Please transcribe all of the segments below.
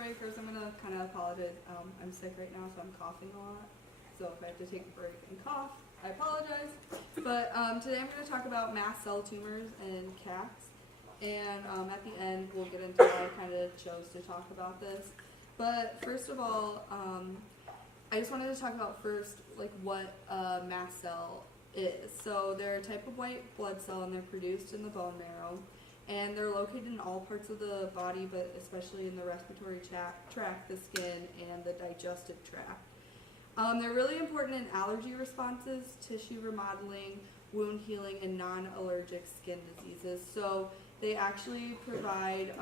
everybody. First, I'm gonna kind of apologize. I'm sick right now, so I'm coughing a lot. So if I have to take a break and cough, I apologize. But today I'm going to talk about mast cell tumors in cats. And at the end, we'll get into why I kind of chose to talk about this. But first of all, I just wanted to talk about first, like, what a mast cell is. So they're a type of white blood cell, and they're produced in the bone marrow. And they're located in all parts of the body, but especially in the respiratory tract, the skin, and the digestive tract. They're really important in allergy responses, tissue remodeling, wound healing, and non-allergic skin diseases. So they actually provide,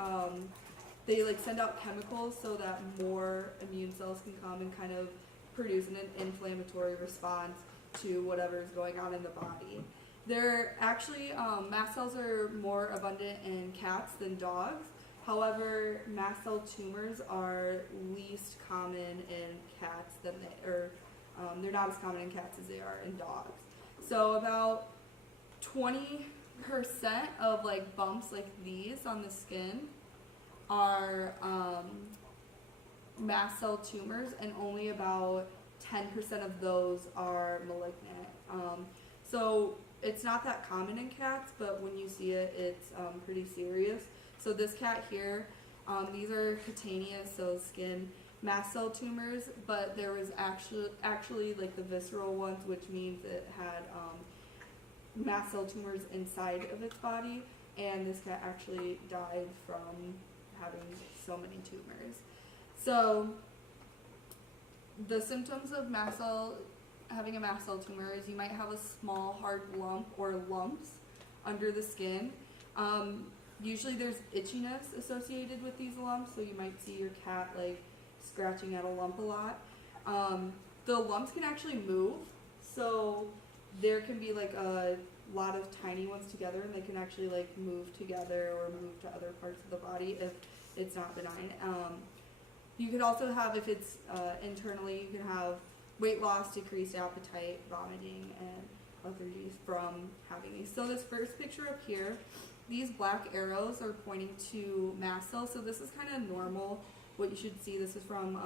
they like send out chemicals so that more immune cells can come and kind of produce an inflammatory response to whatever is going on in the body. They're actually, mast cells are more abundant in cats than dogs. However, mast cell tumors are least common in cats than they're not as common in cats as they are in dogs. So about 20% of like bumps like these on the skin are mast cell tumors, and only about 10% of those are malignant. So it's not that common in cats, but when you see it, it's pretty serious. So this cat here, these are cutaneous, so skin mast cell tumors, but there was actually like the visceral ones, which means it had mast cell tumors inside of its body, and this cat actually died from having so many tumors. So the symptoms of having a mast cell tumor is you might have a small hard lump or lumps under the skin. Usually there's itchiness associated with these lumps, so you might see your cat like scratching at a lump a lot. The lumps can actually move, so there can be like a lot of tiny ones together, and they can actually like move together or move to other parts of the body if it's not benign. You could also have, if it's internally, you can have weight loss, decreased appetite, vomiting, and lethargy from having these. So this first picture up here, these black arrows are pointing to mast cells. So this is kind of normal, what you should see. This is from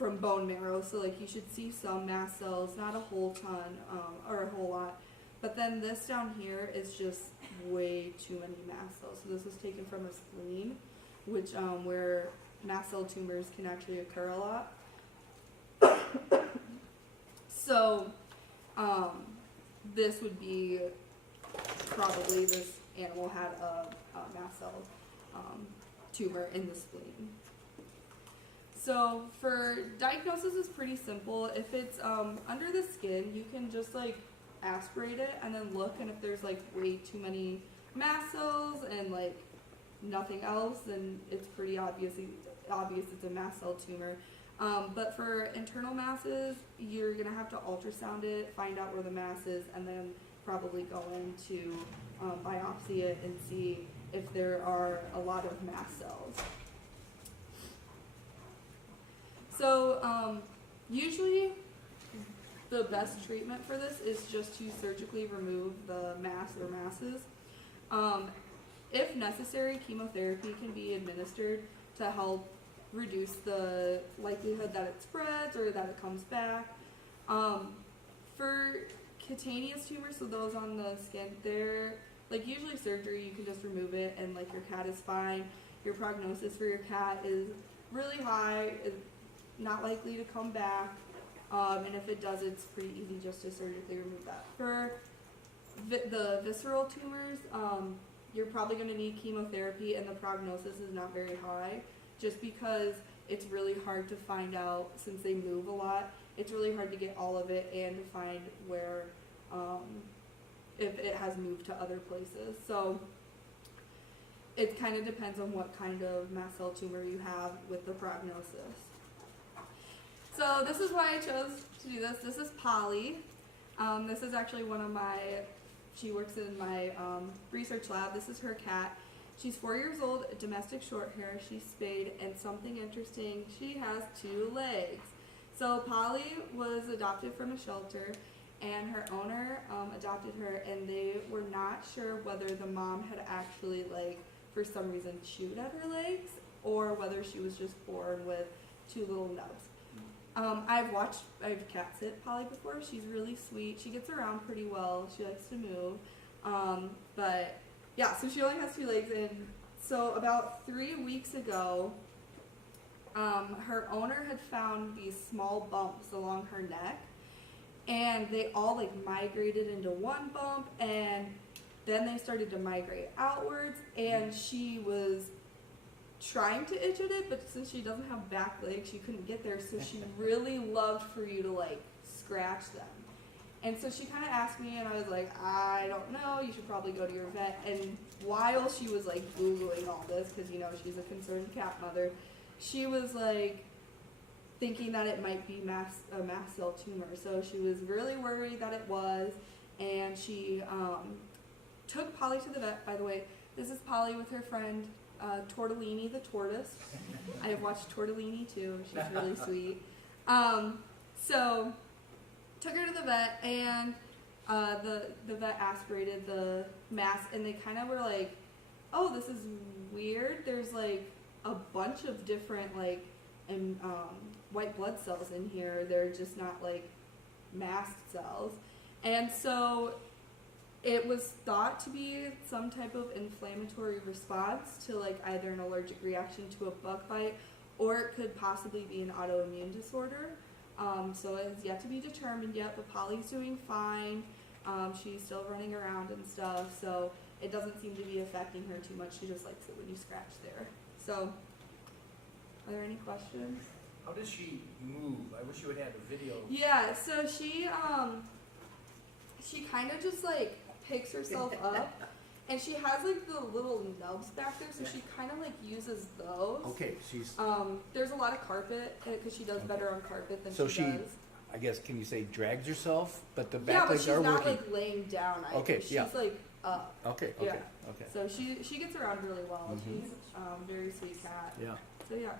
bone marrow. So like you should see some mast cells, not a whole ton or a whole lot. But then this down here is just way too many mast cells. So this was taken from a spleen, which where mast cell tumors can actually occur a lot. So this would be probably this animal had a mast cell tumor in the spleen. So for diagnosis is pretty simple. If it's under the skin, you can just like aspirate it and then look, and if there's like way too many mast cells and like nothing else, then it's pretty obvious it's a mast cell tumor. But for internal masses, you're going to have to ultrasound it, find out where the mass is, and then probably go in to biopsy it and see if there are a lot of mast cells. So usually the best treatment for this is just to surgically remove the mass or masses. If necessary, chemotherapy can be administered to help reduce the likelihood that it spreads or that it comes back. For cutaneous tumors, so those on the skin, they're like usually surgery, you can just remove it and like your cat is fine. Your prognosis for your cat is really high, it's not likely to come back, and if it does, it's pretty easy just to surgically remove that. For the visceral tumors, you're probably going to need chemotherapy, and the prognosis is not very high, just because it's really hard to find out, since they move a lot, it's really hard to get all of it and to find where, if it has moved to other places. So it kind of depends on what kind of mast cell tumor you have with the prognosis. So this is why I chose to do this. This is Polly. This is actually she works in my research lab. This is her cat. She's 4 years old, domestic short hair. She's spayed, and something interesting, she has 2 legs. So Polly was adopted from a shelter, and her owner adopted her, and they were not sure whether the mom had actually like for some reason chewed at her legs, or whether she was just born with 2 little nubs. I've cat sit Polly before. She's really sweet. She gets around pretty well. She likes to move. But yeah, so she only has 2 legs. And so about 3 weeks ago, her owner had found these small bumps along her neck, and they all like migrated into one bump, and then they started to migrate outwards, and she was trying to itch at it, but since she doesn't have back legs, she couldn't get there, so she really loved for you to like scratch them. And so she kind of asked me, and I was like, I don't know, you should probably go to your vet. And while she was like Googling all this, because you know she's a concerned cat mother, she was like thinking that it might be a mast cell tumor. So she was really worried that it was, and she took Polly to the vet. By the way, this is Polly with her friend Tortellini the tortoise. I have watched Tortellini too. She's really sweet. So took her to the vet, and the vet aspirated the mass, and they kind of were like, oh, this is weird. There's like a bunch of different like white blood cells in here. They're just not like mast cells. And so it was thought to be some type of inflammatory response to like either an allergic reaction to a bug bite, or it could possibly be an autoimmune disorder. So it's yet to be determined yet, but Polly's doing fine. She's still running around and stuff, so it doesn't seem to be affecting her too much. She just likes it when you scratch there. So, are there any questions? How does she move? I wish you had had a video. Yeah, so she kind of just like picks herself up, and she has like the little nubs back there, so she kind of like uses those. Okay, she's. There's a lot of carpet because she does better on carpet than So she does. I guess, can you say drags herself, but the back legs are Yeah, but she's not working. like laying down. Okay, She's yeah. like up. Okay, Yeah. okay. So she gets around really well. Mhm. She's very sweet cat. Yeah. So yeah.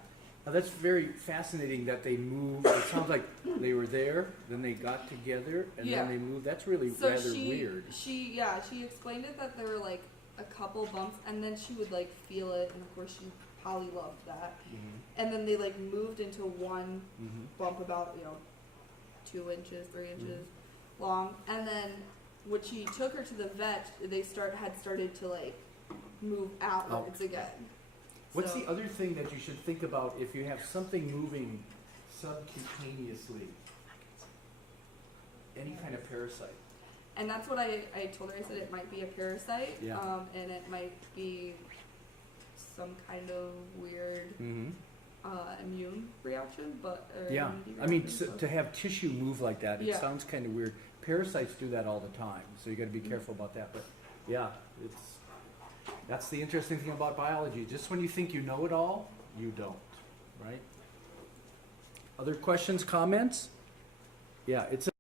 Now that's very fascinating that they move. It sounds like they were there, then they got together, and Yeah. then they moved. That's really So rather weird. She explained it that there were like a couple bumps, and then she would like feel it, and of course she probably loved that. Mm-hmm. And then they like moved into one Mm-hmm. bump about 2 inches, 3 inches long, and then when she took her to the vet, they had started to like move outwards again. What's So- the other thing that you should think about if you have something moving subcutaneously? Any kind of parasite. And that's what I told her. I said it might be a parasite, Yeah. and it might be some kind of weird Mm-hmm. immune reaction, but Yeah, immunity I mean, reaction, so- to have tissue move like that, it Yeah. sounds kind of weird. Parasites do that all the time, so you got to be careful about that. But yeah, that's the interesting thing about biology. Just when you think you know it all, you don't, right? Other questions, comments? Yeah, it's